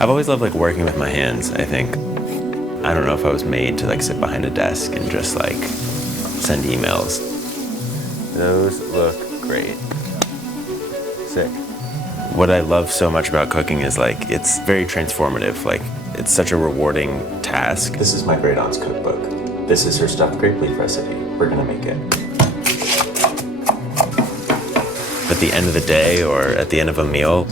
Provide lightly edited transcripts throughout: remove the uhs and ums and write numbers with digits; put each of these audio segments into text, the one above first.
I've always loved like working with my hands, I think. I don't know if I was made to like sit behind a desk and just like send emails. Those look great. Sick. What I love so much about cooking is like, it's very transformative. Like, it's such a rewarding task. This is my great aunt's cookbook. This is her stuffed grape leaf recipe. We're gonna make it. At the end of the day or at the end of a meal,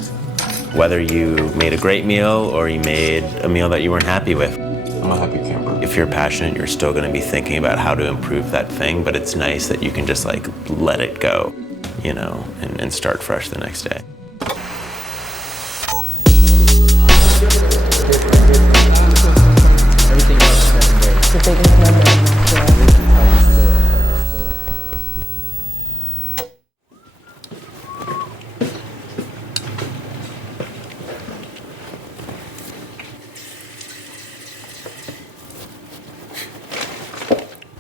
whether you made a great meal or you made a meal that you weren't happy with, I'm a happy camper. If you're passionate, you're still gonna be thinking about how to improve that thing, but it's nice that you can just like let it go, you know, and start fresh the next day. Everything else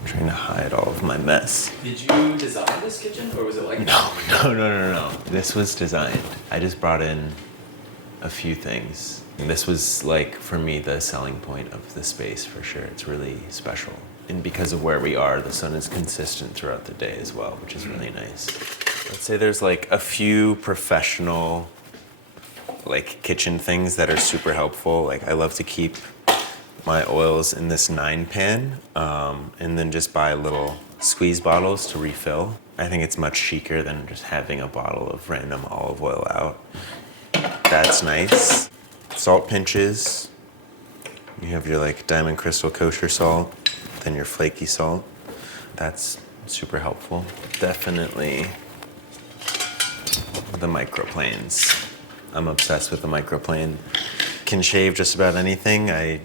Trying to hide all of my mess. Did you design this kitchen, or was it like... No. This was designed. I just brought in a few things. And this was like, for me, the selling point of the space for sure. It's really special. And because of where we are, the sun is consistent throughout the day as well, which is really nice. Let's say there's like a few professional like kitchen things that are super helpful. Like I love to keep my oils in this 9-pan and then just buy little squeeze bottles to refill. I think it's much chicer than just having a bottle of random olive oil out. That's nice. Salt pinches. You have your like Diamond Crystal kosher salt, then your flaky salt. That's super helpful. Definitely the microplanes. I'm obsessed with the microplane. Can shave just about anything. I,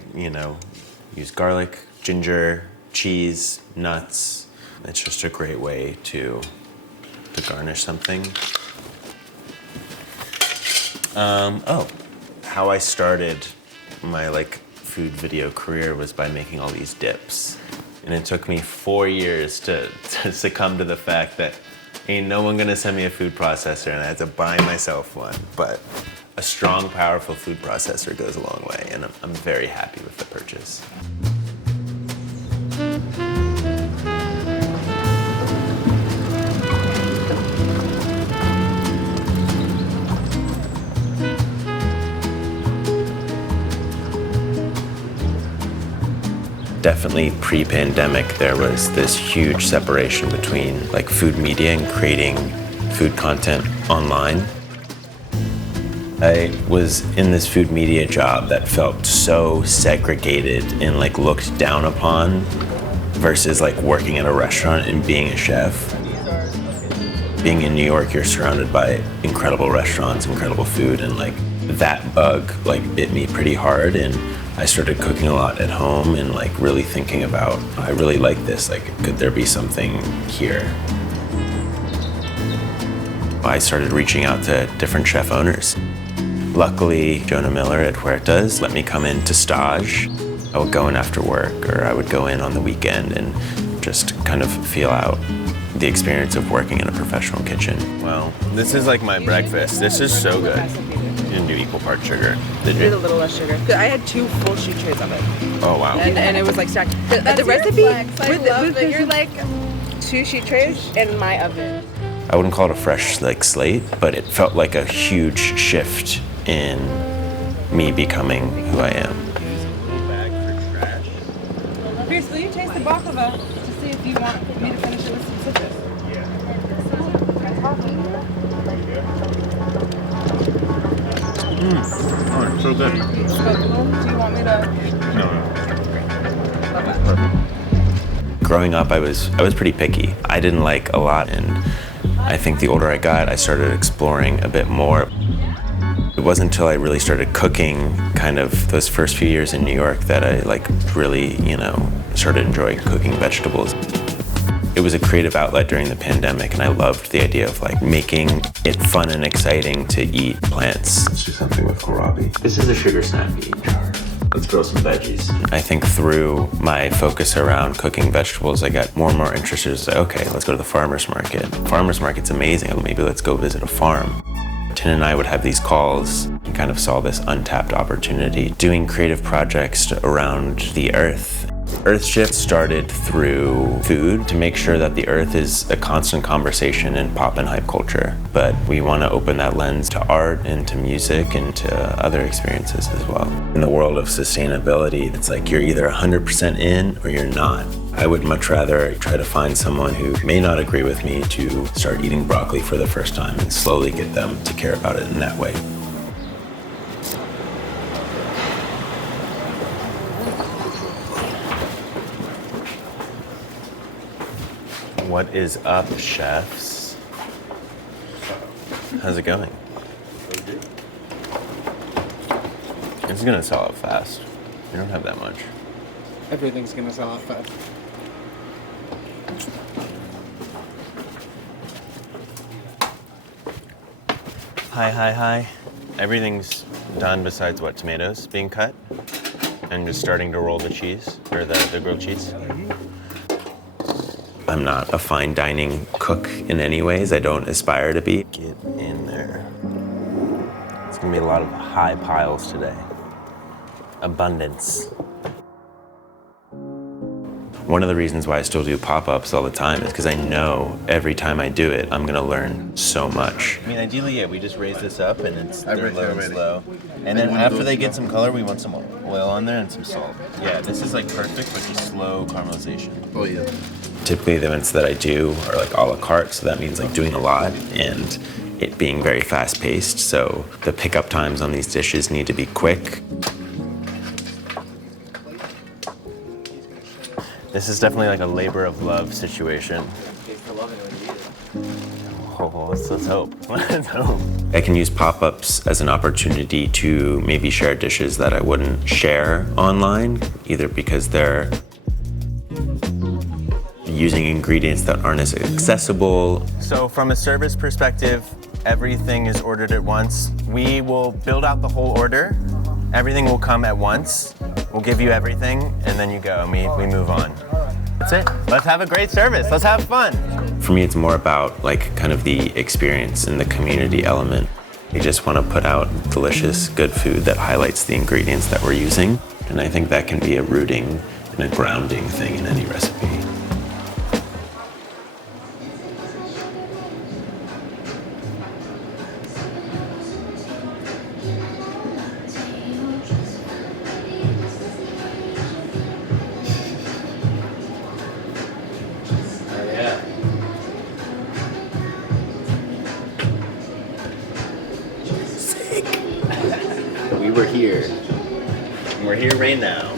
use garlic, ginger, cheese, nuts. It's just a great way to garnish something. How I started my food video career was by making all these dips. And it took me 4 years to succumb to the fact that ain't no one gonna send me a food processor, and I had to buy myself one. But a strong, powerful food processor goes a long way, and I'm very happy with the purchase. Definitely pre-pandemic, there was this huge separation between food media and creating food content online. I was in this food media job that felt so segregated and looked down upon versus working at a restaurant and being a chef. Being in New York, you're surrounded by incredible restaurants, incredible food, and that bug bit me pretty hard, and I started cooking a lot at home and really thinking about, I really like this, could there be something here? I started reaching out to different chef owners. Luckily, Jonah Miller at Huertas let me come in to stage. I would go in after work, or I would go in on the weekend and just kind of feel out the experience of working in a professional kitchen. Well, this is my breakfast. This is so good. You didn't do equal part sugar, did you? I did a little less sugar. I had 2 full sheet trays of it. Oh, wow. And it was stacked. The recipe, with 2 sheet trays in my oven. I wouldn't call it a fresh slate, but it felt like a huge shift in me becoming who I am. Pierce, will you taste the baklava to see if you want me to finish it with some citrus? Oh, it's so good. Do you want me to? No. Love that. Growing up, I was pretty picky. I didn't like a lot, and I think the older I got, I started exploring a bit more. It wasn't until I really started cooking, kind of those first few years in New York, that I really, started enjoying cooking vegetables. It was a creative outlet during the pandemic, and I loved the idea of like making it fun and exciting to eat plants. Let's do something with kohlrabi. This is a sugar snap bean jar. Let's grow some veggies. I think through my focus around cooking vegetables, I got more and more interested. It's like, okay, let's go to the farmer's market. Farmer's market's amazing. Maybe let's go visit a farm. Tin and I would have these calls and kind of saw this untapped opportunity doing creative projects around the earth. Earthshift started through food to make sure that the earth is a constant conversation in pop and hype culture. But we want to open that lens to art and to music and to other experiences as well. In the world of sustainability, it's like you're either 100% in or you're not. I would much rather try to find someone who may not agree with me to start eating broccoli for the first time and slowly get them to care about it in that way. What is up, chefs? How's it going? It's gonna sell out fast. You don't have that much. Everything's gonna sell out fast. Hi. Everything's done besides what, tomatoes being cut? And just starting to roll the cheese, or the grilled cheese? I'm not a fine dining cook in any ways. I don't aspire to be. Get in there. It's gonna be a lot of high piles today. Abundance. One of the reasons why I still do pop-ups all the time is because I know every time I do it, I'm gonna learn so much. I mean, ideally, yeah, we just raise this up and they're low and slow. And then after they get some color, we want some oil on there and some salt. Yeah, this is like perfect, but just slow caramelization. Oh yeah. Typically the events that I do are like a la carte, so that means like doing a lot and it being very fast paced. So the pickup times on these dishes need to be quick. This is definitely like a labor of love situation. Oh, let's hope. Let's hope. I can use pop-ups as an opportunity to maybe share dishes that I wouldn't share online, either because they're using ingredients that aren't as accessible. So from a service perspective, everything is ordered at once. We will build out the whole order. Everything will come at once. We'll give you everything, and then you go, and we move on. That's it. Let's have a great service. Let's have fun. For me, it's more about like kind of the experience and the community element. We just want to put out delicious, good food that highlights the ingredients that we're using. And I think that can be a rooting and a grounding thing in any recipe. We were here. And we're here right now.